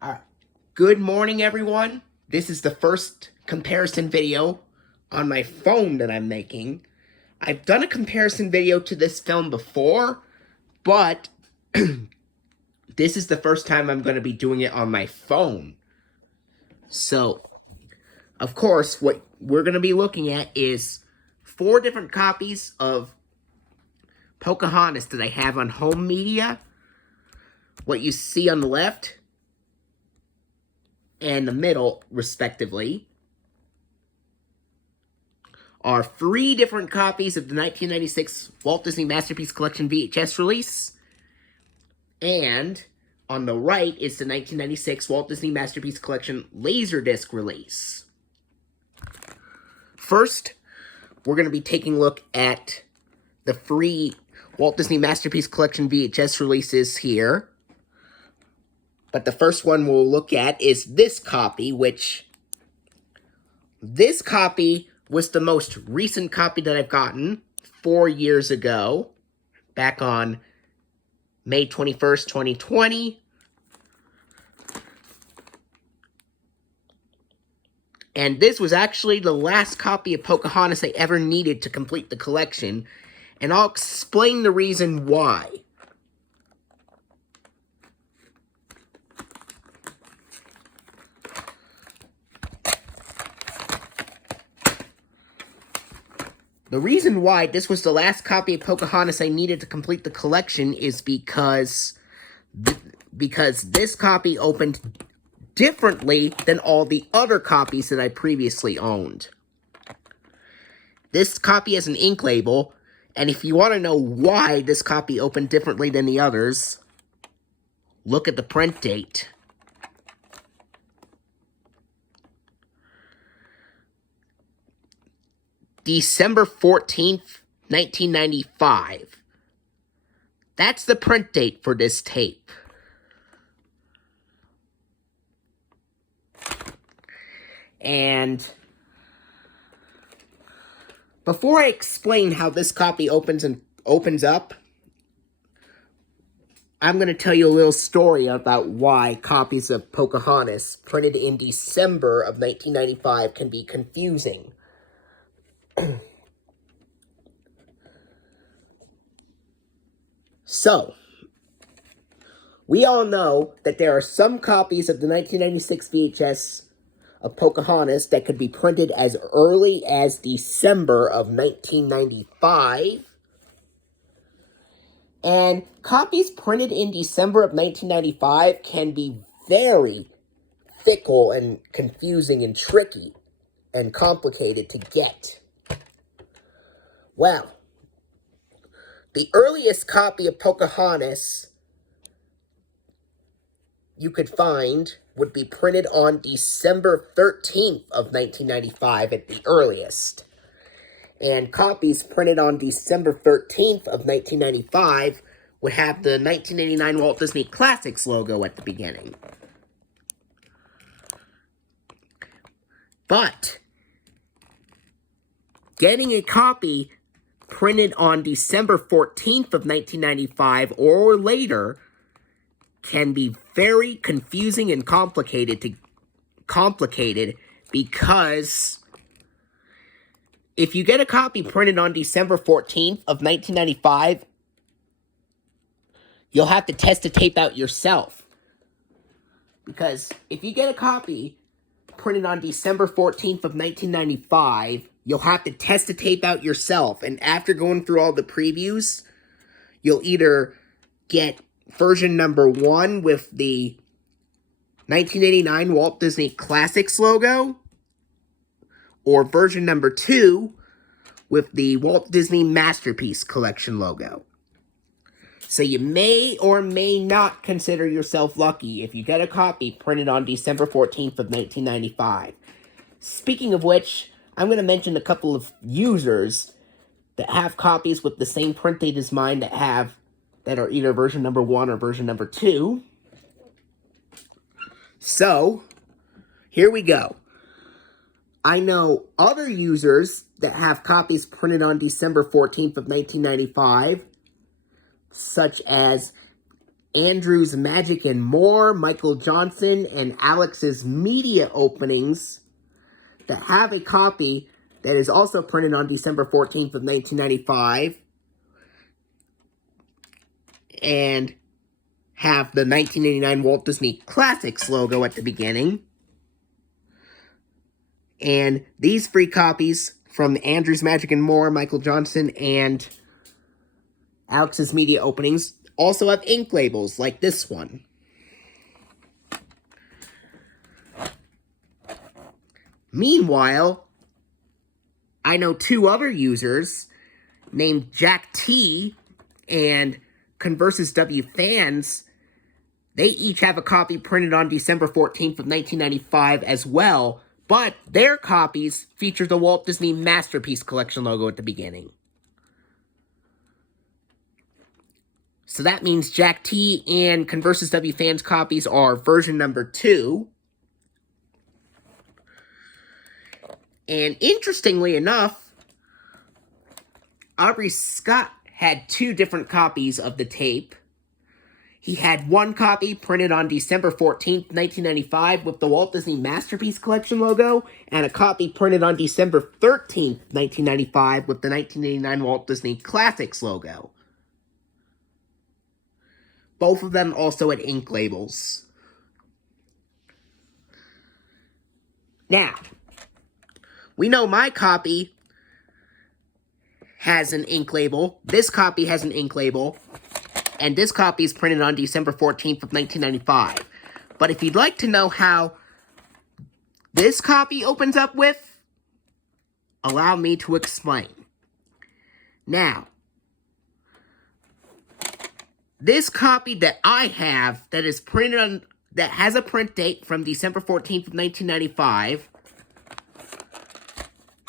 Uh, Good morning, everyone. This is the first comparison video on my phone that I'm making. I've done a comparison video to this film before, but this is the first time I'm going to be doing it on my phone. So, of course, what we're going to be looking at is 4 different copies of Pocahontas that I have on home media. What you see on the left and the middle, respectively, are 3 different copies of the 1996 Walt Disney Masterpiece Collection VHS release. And on the right is the 1996 Walt Disney Masterpiece Collection Laserdisc release. First, we're going to be taking a look at the free Walt Disney Masterpiece Collection VHS releases here. But the first one we'll look at is this copy, this copy was the most recent copy that I've gotten 4 years ago, back on May 21st, 2020. And this was actually the last copy of Pocahontas I ever needed to complete the collection, and I'll explain the reason why. The reason why this was the last copy of Pocahontas I needed to complete the collection is because this copy opened differently than all the other copies that I previously owned. This copy has an ink label, and if you want to know why this copy opened differently than the others, look at the print date. December 14th, 1995. That's the print date for this tape. And before I explain how this copy opens up, I'm going to tell you a little story about why copies of Pocahontas printed in December of 1995 can be confusing. So, we all know that there are some copies of the 1996 VHS of Pocahontas that could be printed as early as December of 1995. And copies printed in December of 1995 can be very fickle and confusing and tricky and complicated to get. Well, the earliest copy of Pocahontas you could find would be printed on December 13th of 1995 at the earliest. And copies printed on December 13th of 1995 would have the 1989 Walt Disney Classics logo at the beginning. But getting a copy printed on December 14th of 1995 or later can be very confusing and complicated because if you get a copy printed on December 14th of 1995, you'll have to test the tape out yourself. Because if you get a copy printed on December 14th of 1995, you'll have to test the tape out yourself. And after going through all the previews, you'll either get version number 1 with the 1989 Walt Disney Classics logo, or version number 2 with the Walt Disney Masterpiece Collection logo. So you may or may not consider yourself lucky if you get a copy printed on December 14th of 1995. Speaking of which, I'm going to mention a couple of users that have copies with the same print date as mine that are either version number 1 or version number 2. So, here we go. I know other users that have copies printed on December 14th of 1995, such as Andrew's Magic and More, Michael Johnson, and Alex's Media Openings that have a copy that is also printed on December 14th of 1995 and have the 1989 Walt Disney Classics logo at the beginning. And these free copies from Andrew's Magic and More, Michael Johnson, and Alex's Media Openings also have ink labels like this one. Meanwhile, I know two other users named Jack T and Conversus W Fans. They each have a copy printed on December 14th of 1995 as well, but their copies feature the Walt Disney Masterpiece Collection logo at the beginning. So that means Jack T and Conversus W Fans copies are version number 2. And interestingly enough, Aubrey Scott had 2 different copies of the tape. He had one copy printed on December 14th, 1995 with the Walt Disney Masterpiece Collection logo, and a copy printed on December 13th, 1995 with the 1989 Walt Disney Classics logo. Both of them also had ink labels. Now, we know my copy has an ink label, this copy has an ink label, and this copy is printed on December 14th of 1995. But if you'd like to know how this copy opens up with, allow me to explain. Now, this copy that I have that is printed on, that has a print date from December 14th of 1995,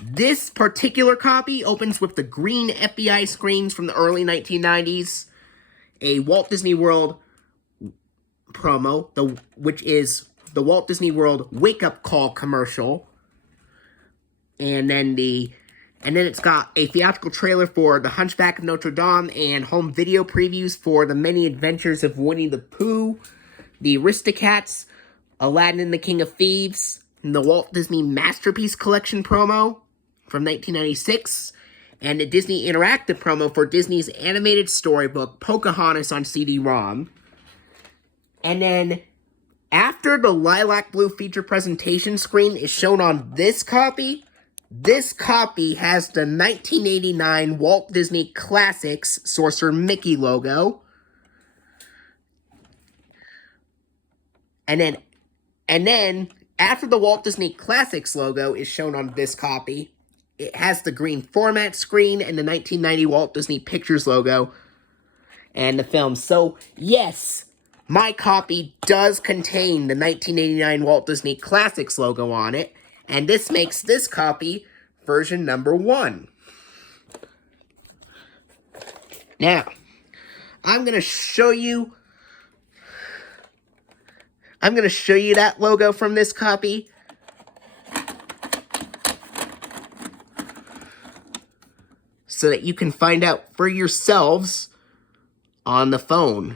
this particular copy opens with the green FBI screens from the early 1990s, a Walt Disney World promo, which is the Walt Disney World Wake Up Call commercial, and then it's got a theatrical trailer for The Hunchback of Notre Dame and home video previews for The Many Adventures of Winnie the Pooh, The Aristocats, Aladdin and the King of Thieves, and the Walt Disney Masterpiece Collection promo from 1996, and a Disney Interactive promo for Disney's animated storybook, Pocahontas on CD-ROM. And then, after the lilac blue feature presentation screen is shown on this copy has the 1989 Walt Disney Classics Sorcerer Mickey logo. And then, after the Walt Disney Classics logo is shown on this copy, it has the green format screen and the 1990 Walt Disney Pictures logo and the film. So, yes, my copy does contain the 1989 Walt Disney Classics logo on it, and this makes this copy version number 1. Now, I'm going to show you that logo from this copy. So that you can find out for yourselves on the phone.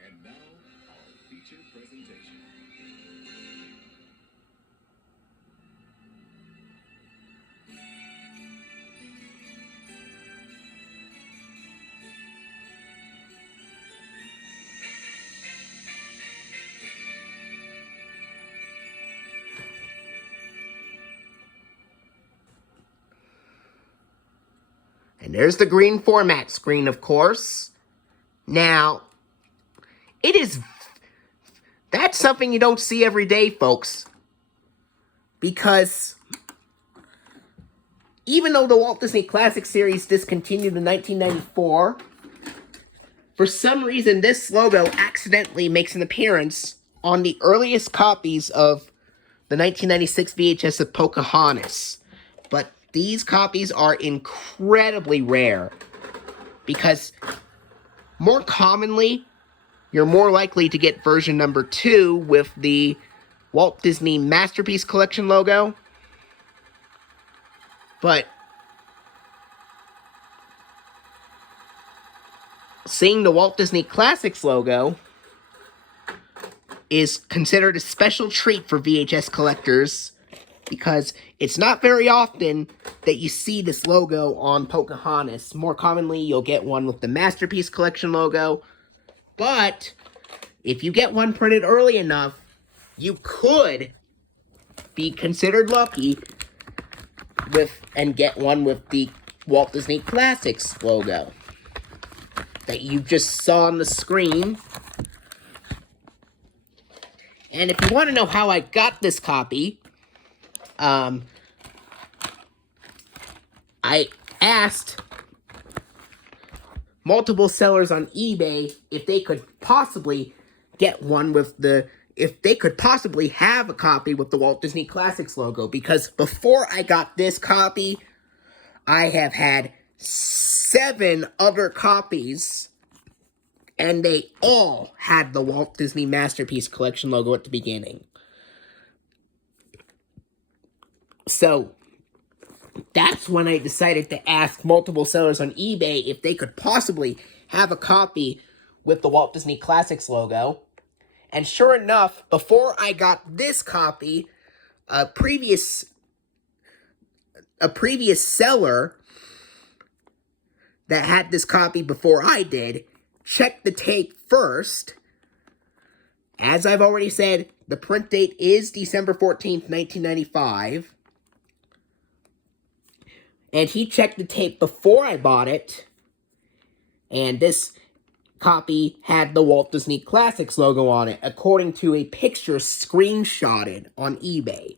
And now, our feature presentation. And there's the green format screen, of course. Now, that's something you don't see every day, folks. Because even though the Walt Disney Classic Series discontinued in 1994, for some reason this logo accidentally makes an appearance on the earliest copies of the 1996 VHS of Pocahontas. But these copies are incredibly rare. because more commonly, you're more likely to get version number 2 with the Walt Disney Masterpiece Collection logo. But seeing the Walt Disney Classics logo is considered a special treat for VHS collectors, because it's not very often that you see this logo on Pocahontas. More commonly, you'll get one with the Masterpiece Collection logo, but if you get one printed early enough, you could be considered lucky and get one with the Walt Disney Classics logo that you just saw on the screen. And if you want to know how I got this copy, I asked multiple sellers on eBay if they could possibly get one with if they could possibly have a copy with the Walt Disney Classics logo, because before I got this copy, I have had 7 other copies, and they all had the Walt Disney Masterpiece Collection logo at the beginning. So that's when I decided to ask multiple sellers on eBay if they could possibly have a copy with the Walt Disney Classics logo. And sure enough, before I got this copy, a previous seller that had this copy before I did checked the tape first. As I've already said, the print date is December 14th, 1995. And he checked the tape before I bought it, and this copy had the Walt Disney Classics logo on it, according to a picture screenshotted on eBay.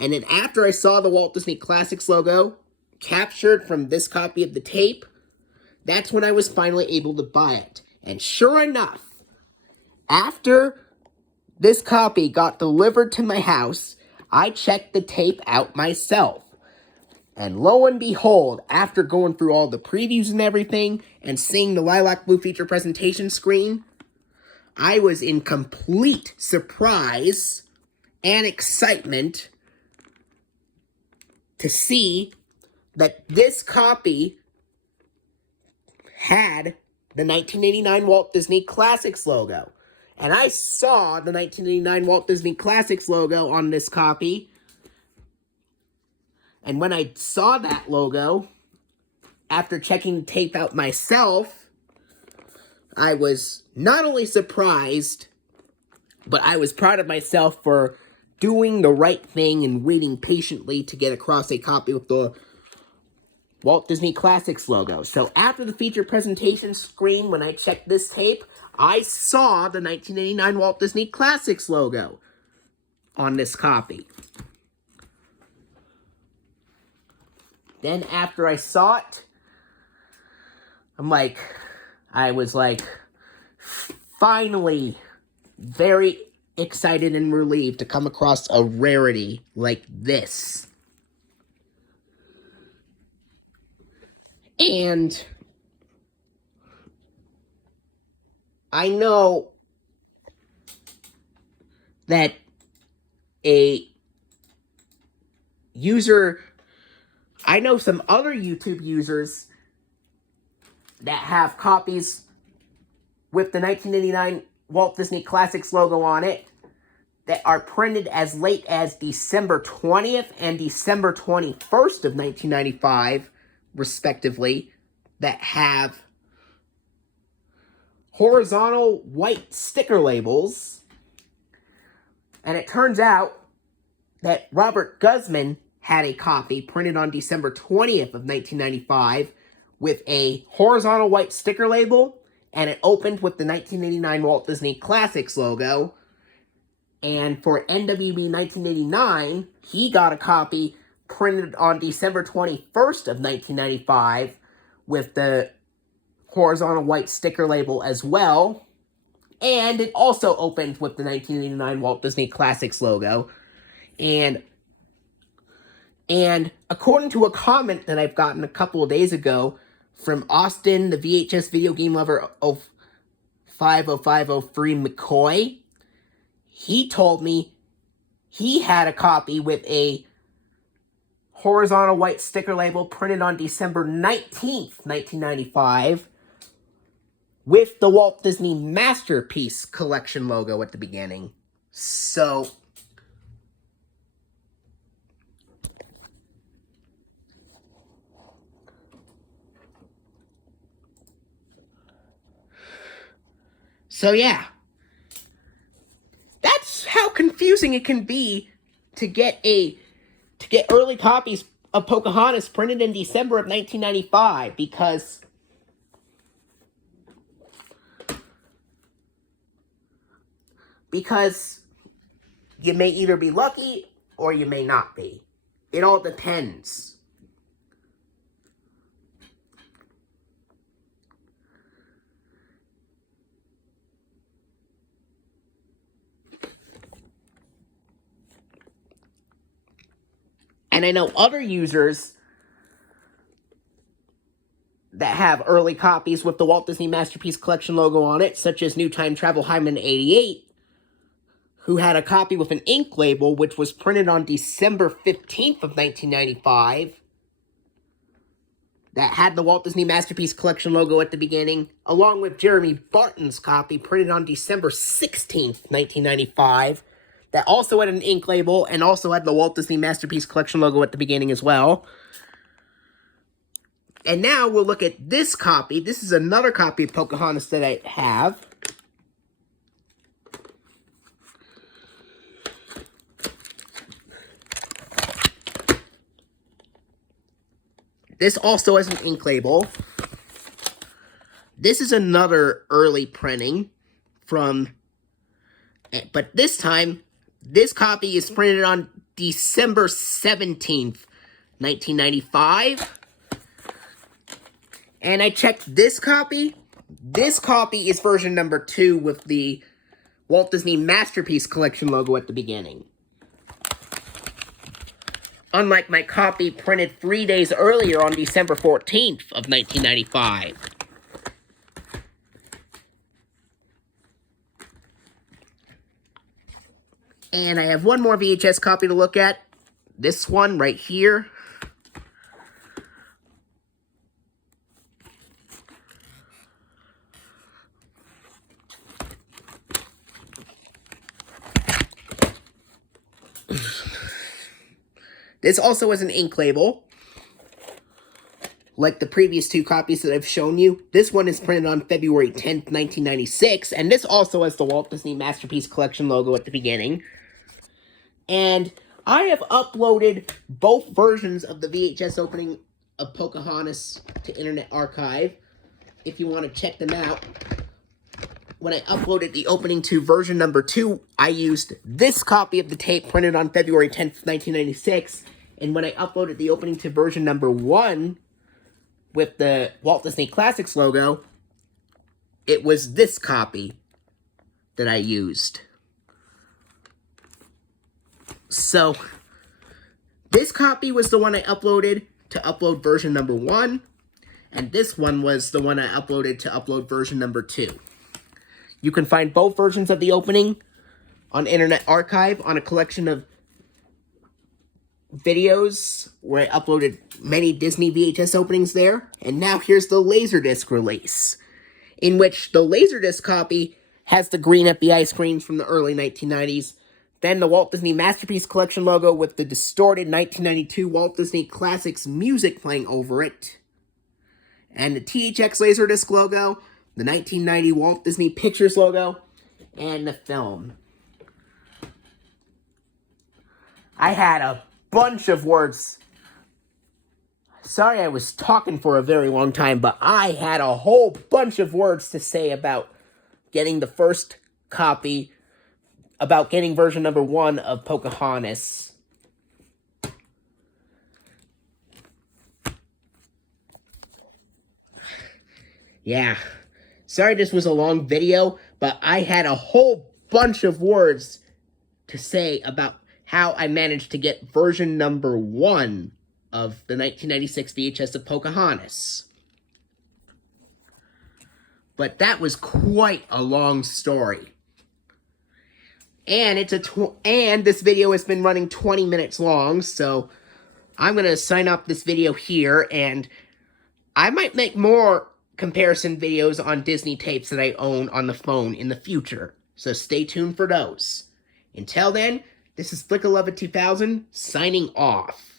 And then after I saw the Walt Disney Classics logo captured from this copy of the tape, that's when I was finally able to buy it. And sure enough, after this copy got delivered to my house, I checked the tape out myself. And lo and behold, after going through all the previews and everything, and seeing the Lilac Blue feature presentation screen, I was in complete surprise and excitement to see that this copy had the 1989 Walt Disney Classics logo. And I saw the 1989 Walt Disney Classics logo on this copy. And when I saw that logo, after checking the tape out myself, I was not only surprised, but I was proud of myself for doing the right thing and waiting patiently to get across a copy with the Walt Disney Classics logo. So after the feature presentation screen, when I checked this tape, I saw the 1989 Walt Disney Classics logo on this copy. Then after I saw it, I was finally very excited and relieved to come across a rarity like this. And I know that I know some other YouTube users that have copies with the 1989 Walt Disney Classics logo on it that are printed as late as December 20th and December 21st of 1995, respectively, that have horizontal white sticker labels. And it turns out that Robert Guzman had a copy printed on December 20th of 1995 with a horizontal white sticker label, and it opened with the 1989 Walt Disney Classics logo. And for NWB 1989, he got a copy printed on December 21st of 1995 with the horizontal white sticker label as well. And it also opened with the 1989 Walt Disney Classics logo. And according to a comment that I've gotten a couple of days ago from Austin, the VHS video game lover of 50503 McCoy. He told me he had a copy with a horizontal white sticker label printed on December 19th, 1995, with the Walt Disney Masterpiece Collection logo at the beginning. So yeah, that's how confusing it can be to get early copies of Pocahontas printed in December of 1995, because you may either be lucky or you may not be. It all depends. And I know other users that have early copies with the Walt Disney Masterpiece Collection logo on it, such as New Time Travel Hyman 88, who had a copy with an ink label, which was printed on December 15th of 1995, that had the Walt Disney Masterpiece Collection logo at the beginning, along with Jeremy Barton's copy, printed on December 16th, 1995, that also had an ink label and also had the Walt Disney Masterpiece Collection logo at the beginning as well. And now we'll look at this copy. This is another copy of Pocahontas that I have. This also has an ink label. This is another early printing but this time, this copy is printed on December 17th, 1995. And I checked this copy. This copy is version number 2 with the Walt Disney Masterpiece Collection logo at the beginning. Unlike my copy printed 3 days earlier on December 14th of 1995. And I have one more VHS copy to look at. This one right here. This also has an ink label, like the previous 2 copies that I've shown you. This one is printed on February 10th, 1996, and this also has the Walt Disney Masterpiece Collection logo at the beginning. And I have uploaded both versions of the VHS opening of Pocahontas to Internet Archive, if you want to check them out. When I uploaded the opening to version number 2, I used this copy of the tape printed on February 10th, 1996. And when I uploaded the opening to version number 1 with the Walt Disney Classics logo, it was this copy that I used. So, this copy was the one I uploaded to upload version number 1. And this one was the one I uploaded to upload version number 2. You can find both versions of the opening on Internet Archive on a collection of videos where I uploaded many Disney VHS openings there. And now here's the Laserdisc release, in which the Laserdisc copy has the green FBI screens from the early 1990s, then the Walt Disney Masterpiece Collection logo with the distorted 1992 Walt Disney Classics music playing over it, and the THX Laserdisc logo, the 1990 Walt Disney Pictures logo, and the film. I had a bunch of words. Sorry I was talking for a very long time, but I had a whole bunch of words to say about getting the first copy, about getting version number 1 of Pocahontas. Yeah. Sorry this was a long video, but I had a whole bunch of words to say about how I managed to get version number 1 of the 1996 VHS of Pocahontas. But that was quite a long story. And and this video has been running 20 minutes long, so I'm going to sign up this video here, and I might make more comparison videos on Disney tapes that I own on the phone in the future, so stay tuned for those. Until then, this is FlickaLover2000 signing off.